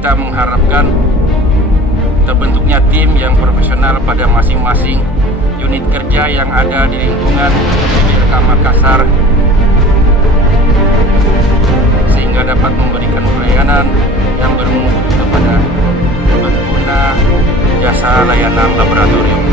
kita mengharapkan terbentuknya tim yang profesional pada masing-masing unit kerja yang ada di lingkungan PBLK Makassar, sehingga dapat memberikan pelayanan yang bermutu kepada pengguna jasa layanan laboratorium.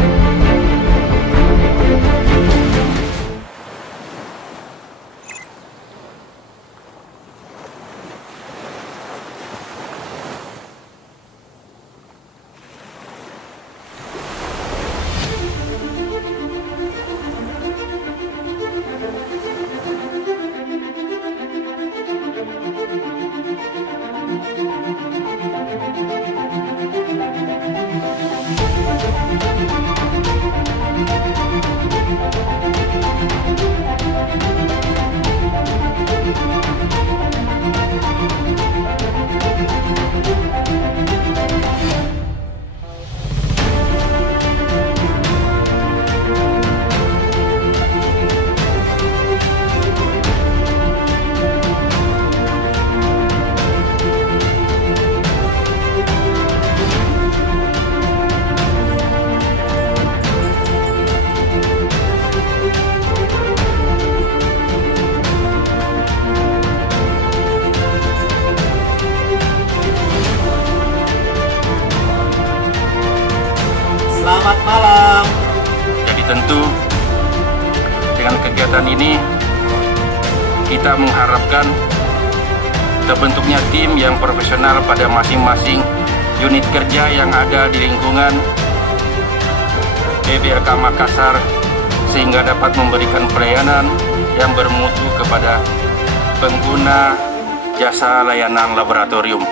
Selamat malam. Jadi tentu dengan kegiatan ini kita mengharapkan terbentuknya tim yang profesional pada masing-masing unit kerja yang ada di lingkungan PBLK Makassar, sehingga dapat memberikan pelayanan yang bermutu kepada pengguna jasa layanan laboratorium.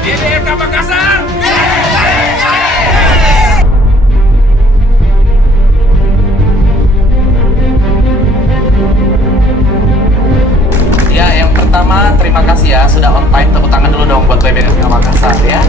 PBLK Makassar! Ya, yang pertama terima kasih ya sudah on time. Tepuk tangan dulu dong buat PBLK Makassar ya.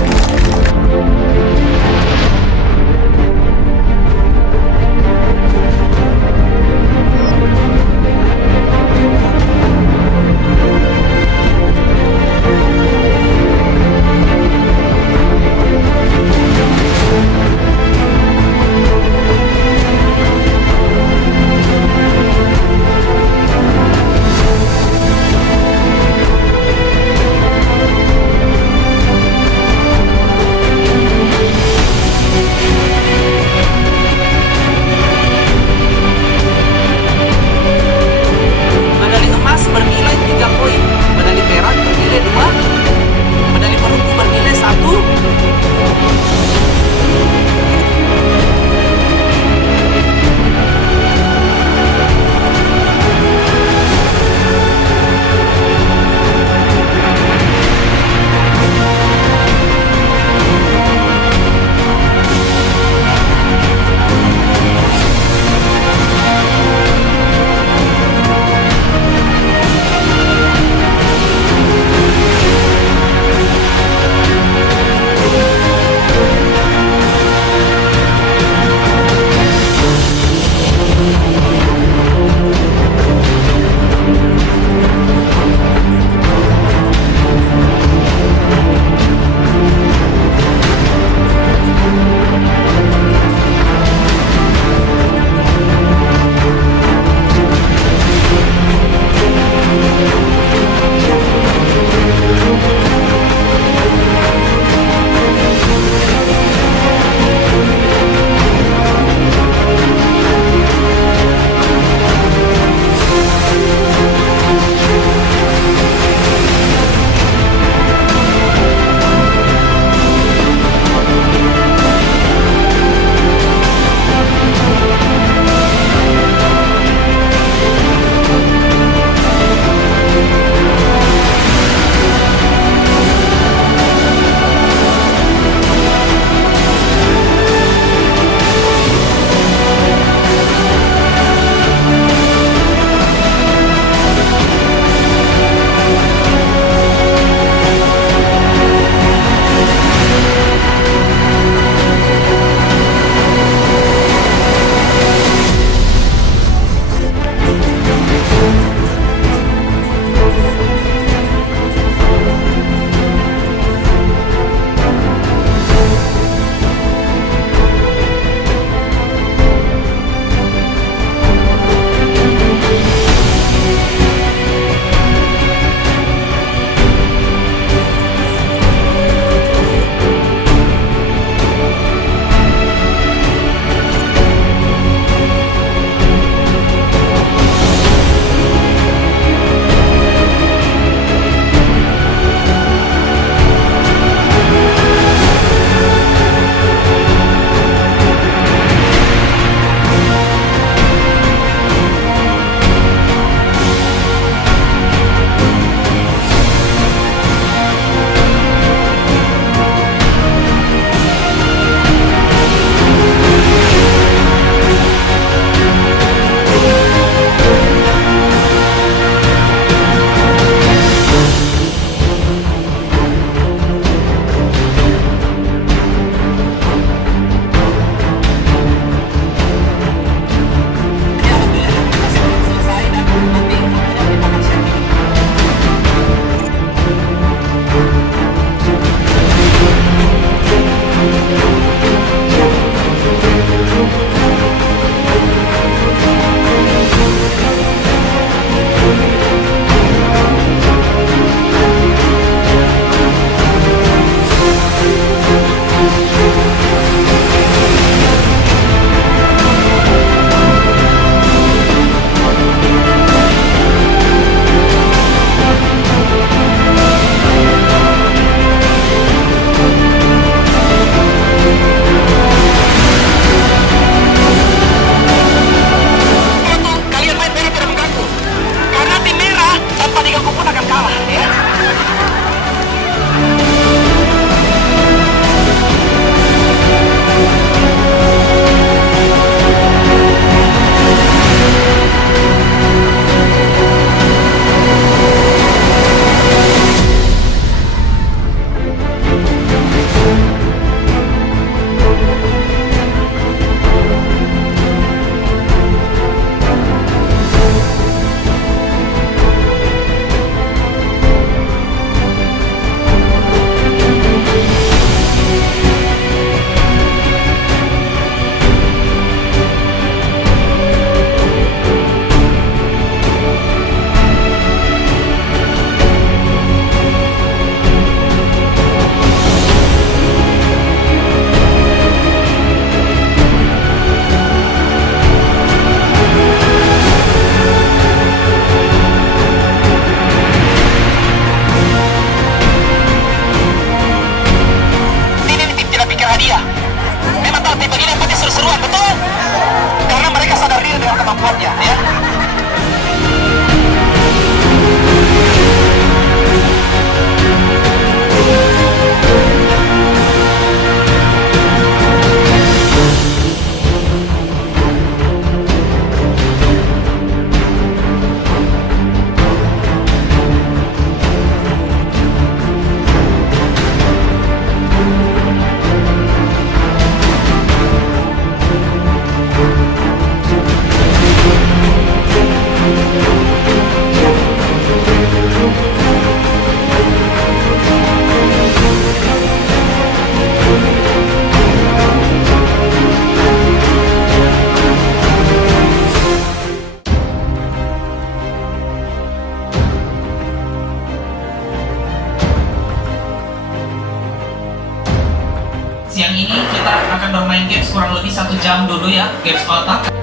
siang ini kita akan bermain games kurang lebih 1 jam dulu ya, games otak.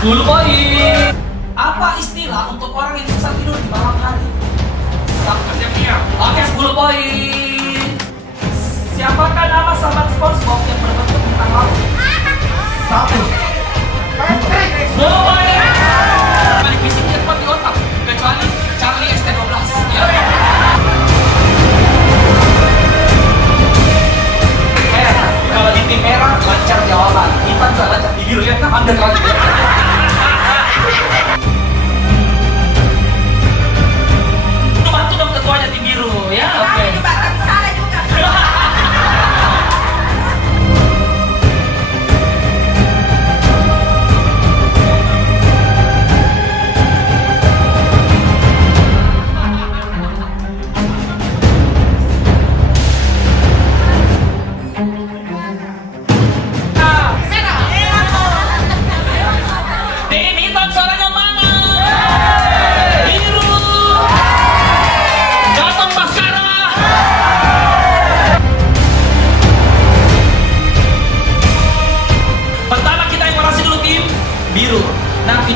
Dulu poin. Apa istilah untuk orang yang susah tidur di malam hari? Oke, 10 poin. Siapakah nama sahabat SpongeBob yang berbentuk bintang laut? 1. 10 poin. Balik fisiknya kuat di otak, kecuali Charlie ST12. Ya. Kalau di tim merah lancar jawaban, hitam juga lancar di biru ya. Nah, Anda kalau bantu dong ketuanya tim biru ya. Oke. Tapi salah juga.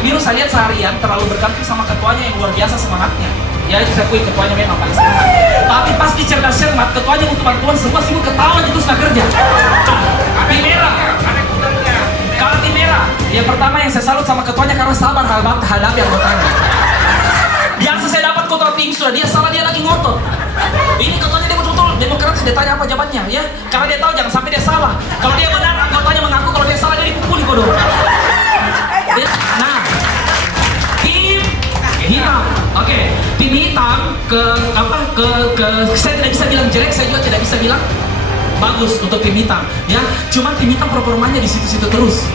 Biru saya lihat seharian terlalu bergantung sama ketuanya yang luar biasa semangatnya. Ya itu saya akui ketuanya memang paling semangat. Tapi pas di cerdas cermat ketuanya butuh bantuan semua sibuk ketawa gitu sudah kerja. Tim merah, kalau tim merah, yang pertama yang saya salut sama ketuanya karena sabar hadapi anggotanya. Biasa saya dapat ketua tim sudah dia salah dia lagi ngotot. Ini ketuanya dia betul-betul demokratis, dia tanya apa jawabannya ya. Karena dia tahu jangan sampai dia salah. Kalau dia benar anggotanya mengaku, kalau dia salah dia dipukuli bodoh. Nah, tim hitam, oke, tim hitam saya tidak bisa bilang jelek, saya juga tidak bisa bilang bagus untuk tim hitam, ya. Cuman tim hitam performanya di situ-situ terus.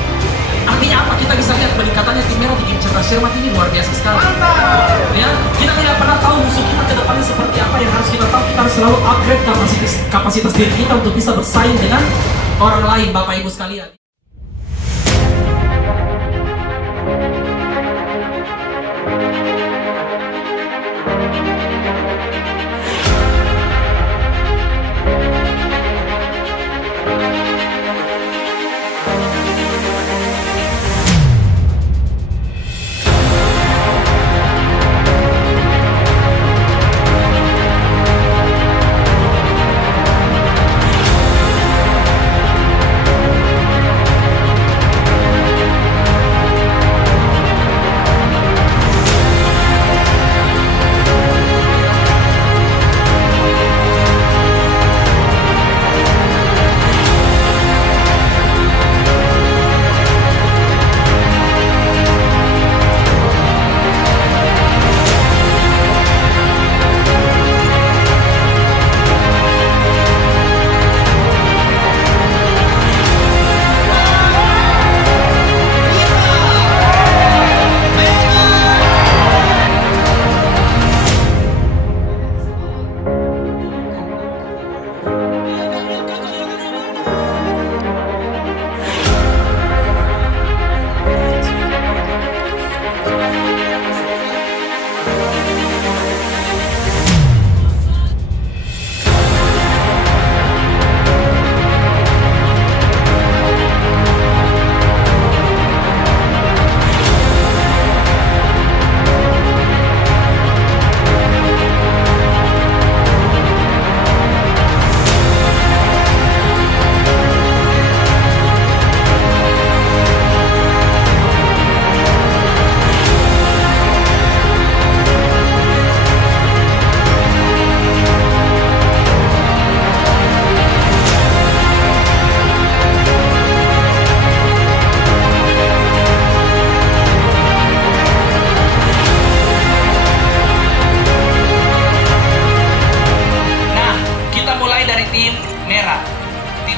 Artinya apa? Kita bisa lihat peningkatannya tim merah di game cerdas cermat ini luar biasa sekali. Ya, kita tidak pernah tahu musuh kita ke depannya seperti apa. Yang harus kita tahu, kita harus selalu upgrade kapasitas diri kita untuk bisa bersaing dengan orang lain, Bapak Ibu sekalian.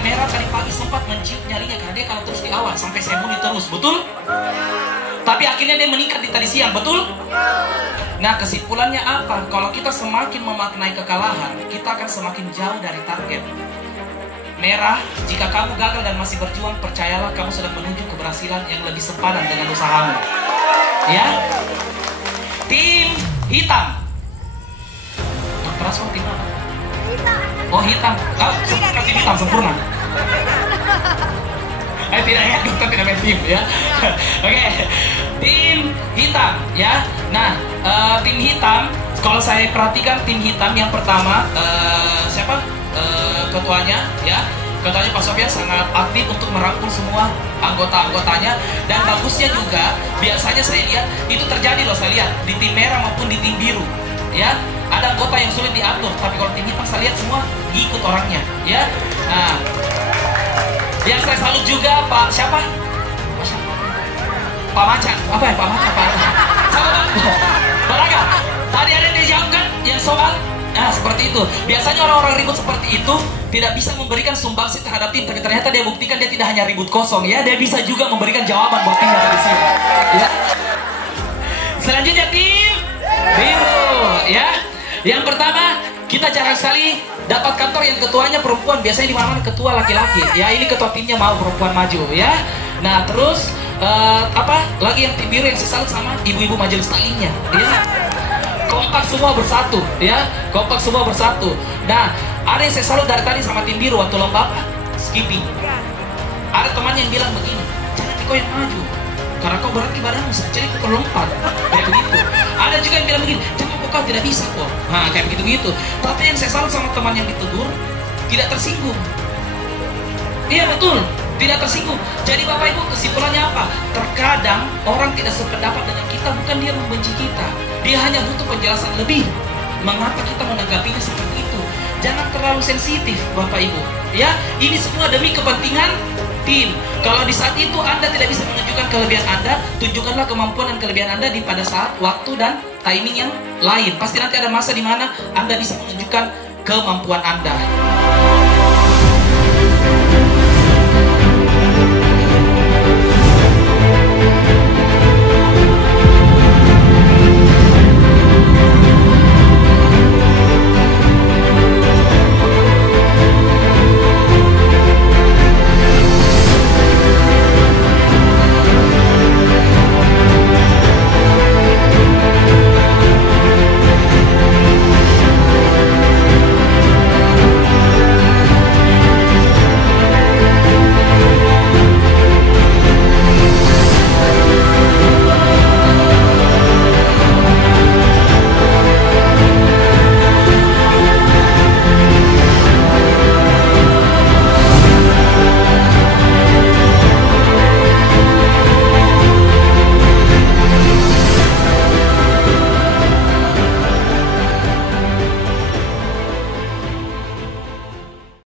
tim merah tadi pagi sempat mencium nyalinya karena dia kalah terus di awal sampai saya bunuh terus, betul? Tapi akhirnya dia meningkat di tadi siang, betul? Nah, kesimpulannya apa? Kalau kita semakin memaknai kekalahan, kita akan semakin jauh dari target. Merah, jika kamu gagal dan masih berjuang, percayalah kamu sedang menuju keberhasilan yang lebih sepadan dengan usahamu. Ya? Tim hitam. Dr. Aswan tim apa? Oh, hitam. Sempurna, tim hitam sempurna. Tidak ya, dokter tidak main tim ya. Oke, tim hitam ya. Nah, tim hitam, kalau saya perhatikan tim hitam yang pertama, siapa? Ketuanya ya. Ketuanya Pak Sofyan sangat aktif untuk merangkul semua anggota-anggotanya. Dan bagusnya juga, biasanya saya lihat itu terjadi loh, saya lihat di tim merah maupun di tim biru ya. Ada anggota yang sulit diatur, tapi kalau tim hitam saya lihat semua ngikut orangnya ya. Nah, yang saya salut juga Pak siapa? Pak Macan. Apa ya Pak Macan? Pak Balaga. Tadi ada yang dijawabkan yang soal. Nah, seperti itu. Biasanya orang-orang ribut seperti itu tidak bisa memberikan sumbangsi terhadap tim, tapi ternyata dia buktikan dia tidak hanya ribut kosong ya, dia bisa juga memberikan jawaban buat tim yang ada di sini. Ya. Selanjutnya tim biru ya. Yang pertama, kita jarang sekali dapat kantor yang ketuanya perempuan. Biasanya di mana-mana ketua laki-laki. Ya, ini ketua timnya mau perempuan maju ya. Nah, terus apa? Lagi yang tim biru yang saya salut sama ibu-ibu majelis taklimnya. Ya. Kompak semua bersatu, ya. Kompak semua bersatu. Nah, ada yang saya salut dari tadi sama tim biru waktu lomba apa? Skipping. Ada teman yang bilang begini, jangan kau yang maju, karena kau berat badanmu, jadi kau lompat. Kayak begitu. Ada juga yang bilang begini, jangan kau tidak bisa kok. Nah, kayak begitu-gitu. Tapi yang saya salut sama teman yang ditegur, tidak tersinggung. Iya betul, tidak tersinggung. Jadi Bapak Ibu, kesimpulannya apa? Terkadang orang tidak sependapat dengan kita, bukan dia membenci kita. Dia hanya butuh penjelasan lebih. Mengapa kita menanggapinya seperti itu? Jangan terlalu sensitif Bapak Ibu. Ya, ini semua demi kepentingan tim. Kalau di saat itu Anda tidak bisa menunjukkan kelebihan Anda, tunjukkanlah kemampuan dan kelebihan Anda di pada saat, waktu, dan timing yang lain. Pasti nanti ada masa di mana Anda bisa menunjukkan kemampuan Anda.